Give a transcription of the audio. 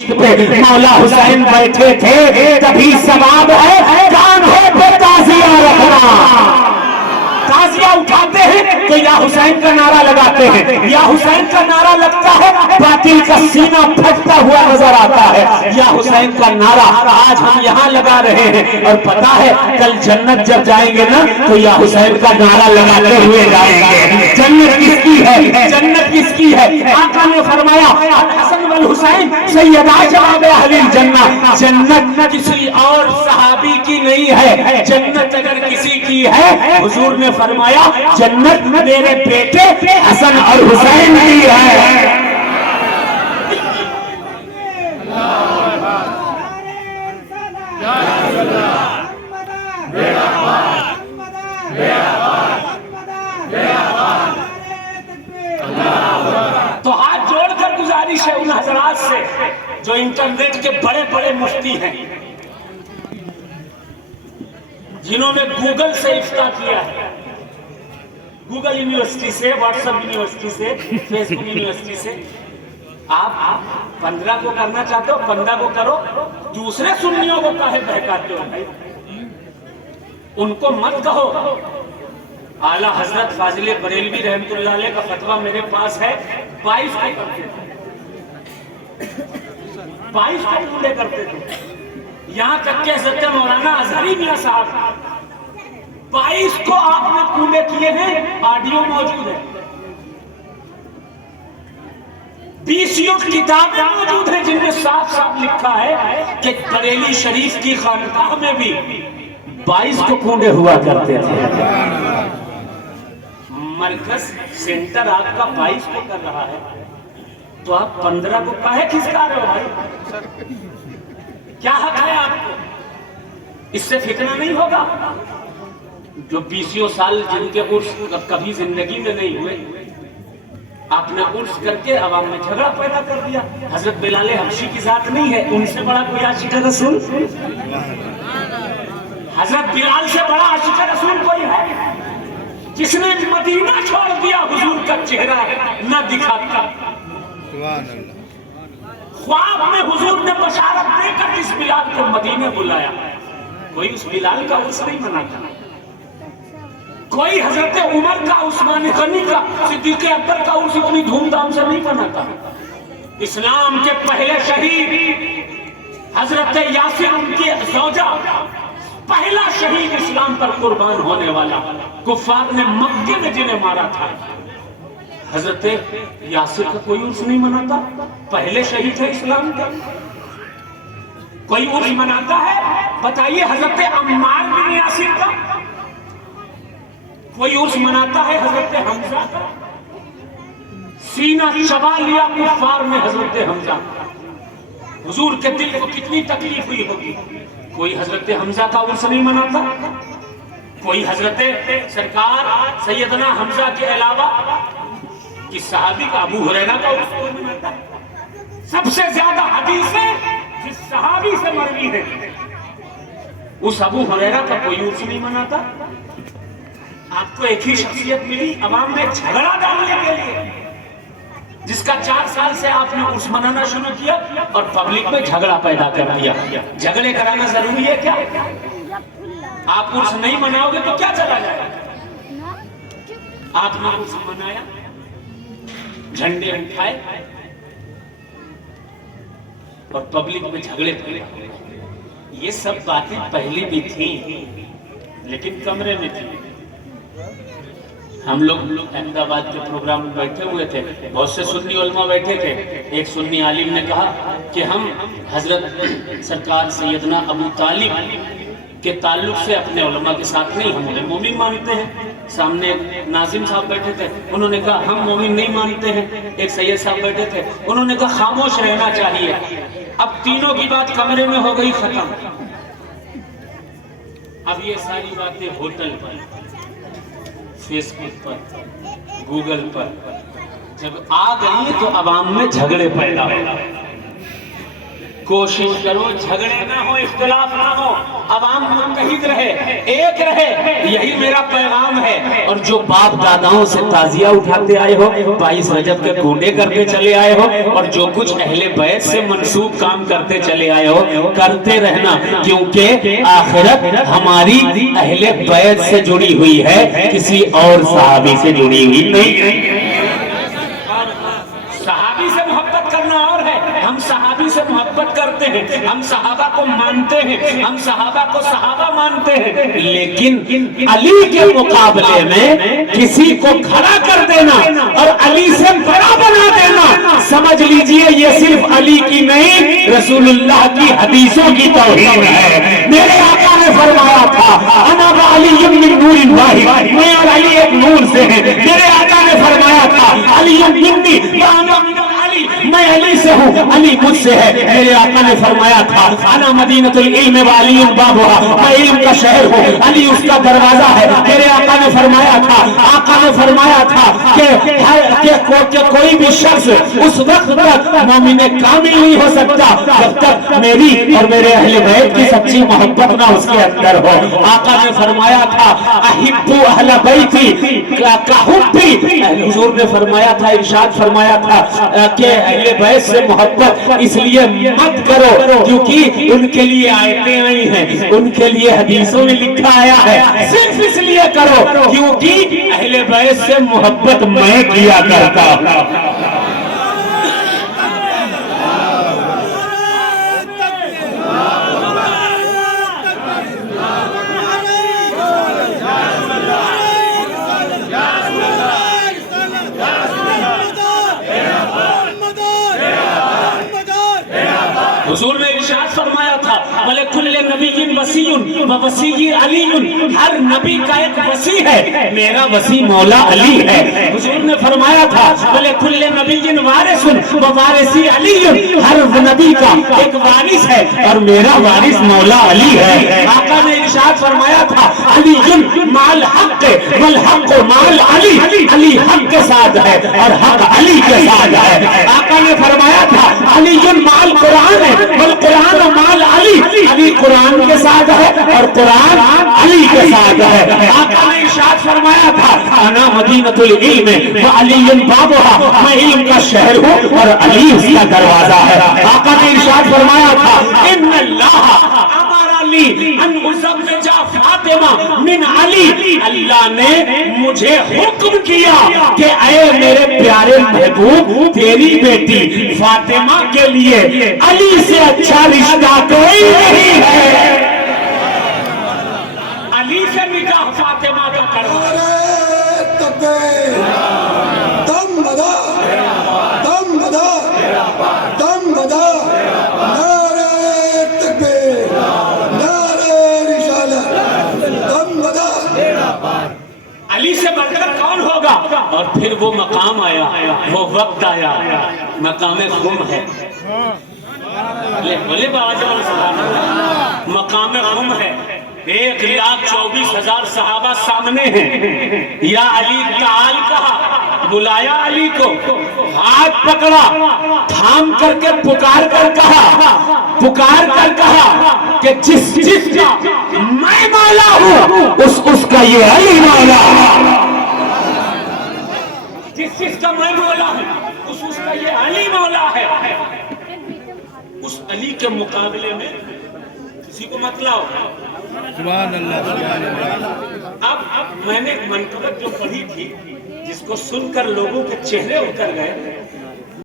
مولا حسین بیٹھے تھے تبھی ثواب ہے کانوں پہ تعزیہ رکھنا. تعزیہ اٹھاتے ہیں تو یا حسین کا نعرہ لگاتے ہیں, یا حسین کا نعرہ لگتا ہے باطل کا سینہ پھٹتا ہوا نظر آتا ہے. یا حسین کا نعرہ آج ہم یہاں لگا رہے ہیں اور پتا ہے کل جنت جب جائیں گے نا تو یا حسین کا نعرہ لگاتے ہوئے جائیں گے. جنت کس کی ہے؟ جنت کس کی ہے؟ آقا نے فرمایا حسن والحسین سیدا شباب اہل الجنہ. جنت کسی اور صحابی کی نہیں ہے, جنت اگر کسی کی ہے حضور نے فرمایا جنت میرے بیٹے حسن اور حسین کی ہے. تو ہاتھ جوڑ کر گزارش ہے ان حضرات سے جو انٹرنیٹ کے بڑے بڑے مفتی ہیں, جنہوں نے گوگل سے افتاح کیا ہے, گوگل یونیورسٹی سے, واٹس ایپ یونیورسٹی سے, فیس بک یونیورسٹی سے. آپ 15 کو کرنا چاہتے ہو 15 کو کرو, دوسرے سنیوں کو کاہے بہکاتے ہو؟ ان کو مت کہو. اعلیٰ حضرت فاضل بریلوی رحمۃ اللہ علیہ کا فتویٰ میرے پاس ہے, 22 کو کرتے تھے, 22 کو پورے کرتے تھے. یہاں تک کہ حضرت مولانا اظہری میاں صاحب 22 کو آپ نے پورے کیے ہیں, آڈیو موجود ہے. 20 کتابیں موجود ہیں جن میں صاف صاف لکھا ہے کہ بریلی شریف کی خانقاہ میں بھی 22 کو کونڈے ہوا کرتے تھے. مرکز سینٹر آپ کا 22 کو کر رہا ہے تو آپ 15 کو کاہے کھسکا رہے ہو بھائی؟ کیا حق ہے آپ کو؟ اس سے فتنہ نہیں ہوگا؟ جو 20 سال جن کے عرس کبھی زندگی میں نہیں ہوئے, آپ نے عرس کر کے عوام میں جھگڑا پیدا کر دیا. حضرت بلال حبشی کی ذات نہیں ہے, ان سے بڑا کوئی عاشق رسول؟ حضرت بلال سے بڑا عاشق رسول کوئی ہے جس نے مدینہ چھوڑ دیا حضور کا چہرہ نہ دکھاتا؟ خواب میں حضور نے بشارت دے کر اس بلال کو مدینے بلایا. کوئی اس بلال کا عرس نہیں مناتا, کوئی حضرت عمر کا, عثمان غنی کا, صدیق اکبر کا عرس اتنی دھوم دھام سے نہیں مناتا. اسلام کے پہلے شہید حضرت یاسر, ان کی زوجہ, پہلا شہید اسلام پر قربان ہونے والا, کفار نے مکے میں جنہیں مارا تھا, حضرت یاسر کا کوئی عرس نہیں مناتا. پہلے شہید ہے اسلام کا. کوئی عرس مناتا ہے بتائیے حضرت عمار بن یاسر کا؟ کوئی عرس مناتا ہے حضرت حمزہ کا؟ سینہ چبا لیا کفار میں حضرت حمزہ. حضور کے دل کو کتنی تکلیف ہوئی ہوگی. کوئی حضرت حمزہ کا عرس نہیں مناتا. کوئی حضرت سرکار سیدنا حمزہ کے علاوہ کس صحابی کا, ابو ہریرہ کا عرس کوئی مناتا؟ سب سے زیادہ حدیثیں جس صحابی سے مروی ہے اس ابو ہریرہ کا کوئی عرس نہیں مناتا. آپ کو ایک ہی شخصیت ملی عوام میں جھگڑا ڈالنے کے لیے, جس کا 4 سال سے آپ نے عرس منانا شروع کیا اور پبلک میں جھگڑا پیدا کر دیا. جھگڑے کرانا ضروری ہے کیا؟ آپ عرس نہیں مناؤ گے تو کیا چلا جائے گا؟ آپ نے عرس منایا, جھنڈے اٹھائے اور پبلک میں جھگڑے پڑے. یہ سب باتیں پہلی بھی تھیں لیکن کمرے میں تھیں. ہم لوگ احمد آباد کے پروگرام میں بیٹھے ہوئے تھے, بہت سے سنی علماء بیٹھے تھے. ایک سنی عالم نے کہا کہ ہم حضرت سرکار سیدنا ابو طالب کے تعلق سے اپنے علماء کے ساتھ نہیں, ہم انہیں مومن مانتے ہیں. سامنے ایک ناظم صاحب بیٹھے تھے, انہوں نے کہا ہم مومن نہیں مانتے ہیں. ایک سید صاحب بیٹھے تھے, انہوں نے کہا خاموش رہنا چاہیے. اب تینوں کی بات کمرے میں ہو گئی ختم. اب یہ ساری باتیں ہوٹل پر, فیس بک پر, گوگل پر جب آ گئی تو عوام میں جھگڑے پیدا ہو گئے. کوشش کرو جھگڑے نہ ہو، اختلاف نہ ہو، عوام متحد رہے، ایک رہے، یہی میرا پیغام ہے۔ اور جو باپ داداؤں سے تعزیہ اٹھاتے آئے ہو، 22 رجب کے کوڈے کرتے چلے آئے ہو، اور جو کچھ اہل بیت سے منسوب کام کرتے چلے آئے ہو، کرتے رہنا، کیونکہ آخرت ہماری اہل بیت سے جڑی ہوئی ہے، کسی اور صحابی سے جڑی ہوئی نہیں۔ صحابی سے محبت کرنا اور ہے، ہم صحابی سے محبت کرتے ہیں، ہم صحابہ کو مانتے ہیں، ہم صحابہ کو صحابہ مانتے ہیں، لیکن علی کے مقابلے میں کسی کو کھڑا کر دینا اور علی سے بڑا بنا دینا، سمجھ لیجئے یہ صرف علی کی نہیں، رسول اللہ کی حدیثوں کی توہین ہے۔ میرے آقا نے فرمایا تھا انا وعلی من نور واحد، میں اور علی ایک نور سے ہیں۔ میرے آقا نے فرمایا تھا علی منی وانا من علی، میں علی سے ہوں، علی مجھ سے ہے۔ میرے آقا نے فرمایا تھا انا مدینۃ العلم وعلی بابها، میں علم کا شہر ہوں، علی اس کا دروازہ ہے۔ میرے آقا نے فرمایا تھا، آقا نے فرمایا تھا کہ کوئی بھی شخص اس وقت تک مومن کامل نہیں ہو سکتا جب تک میری اور میرے اہل بیت کی سچی محبت نہ اس کے اندر ہو۔ آقا نے فرمایا تھا احبوا اہل بیتی کا حبی، حضور نے فرمایا تھا، ارشاد فرمایا تھا کہ اہل بیت سے محبت اس لیے مت کرو کیونکہ ان کے لیے آیتیں آئی ہیں، ان کے لیے حدیثوں میں لکھا آیا ہے، صرف اس لیے کرو کیونکہ اہل بیت سے محبت میں کیا کرتا ہوں۔ حضور نے ارشاد فرمایا تھا وَلِكُلِّ نَبِيٍّ وَصِيٌّ وَوَصِيِّ عَلِيٌّ، ہر نبی کا ایک وصی ہے، میرا وصی مولا علی ہے۔ حضور نے فرمایا تھا وَلِكُلِّ نَبِيٍّ وَارِثٌ وَوَارِثِ عَلِيٌّ، ہر نبی کا ایک وارث ہے اور میرا وارث مولا علی ہے۔ آقا نے ارشاد فرمایا تھا علی مع الحق والحق مع العلی، علی حق کے ساتھ ہے اور حق علی کے ساتھ ہے۔ آقا نے فرمایا تھا علی مع القرآن والقرآن مع العلی، علی قرآن کے ساتھ ہے اور قرآن علی کے ساتھ ہے۔ آقا نے ارشاد فرمایا تھا انا مدینۃ العلم وعلی بابها، میں علم کا شہر ہوں اور علی اس کا دروازہ ہے۔ آقا نے ارشاد فرمایا تھا ان اللہ امر علی ان ازوج فاطمہ من علی، اللہ نے مجھے حکم کیا کہ اے میرے پیارے محبوب تیری بیٹی فاطمہ کے لیے علی سے اچھا رشتہ کوئی نہیں ہے، علی سے نکاح فاطمہ کا کرو۔ دم بدا دم بدا دم بدا، نعرہ تکبیر نعرہ رسالت، دم بدا۔ علی سے بڑھ کر کون ہوگا؟ اور پھر وہ مقام آیا، وہ وقت آیا، مقام خم ہے۔ بولے بابا جان سبحان اللہ، مقام خم ہے، 1,24,000 صحابہ سامنے ہیں، یا علی تعال کہا، بلایا علی کو، ہاتھ پکڑا، تھام کر کے پکار کر کہا کہ جس کا میں مولا ہوں اس کا یہ علی مولا ہے، جس کا میں مولا ہوں اس کا یہ علی مولا ہے۔ اس علی کے مقابلے میں کسی کو مت لاؤ۔ سبحان اللہ سبحان اللہ۔ اب میں نے ایک منقبت جو پڑھی تھی جس کو سن کر لوگوں کے چہرے اتر گئے،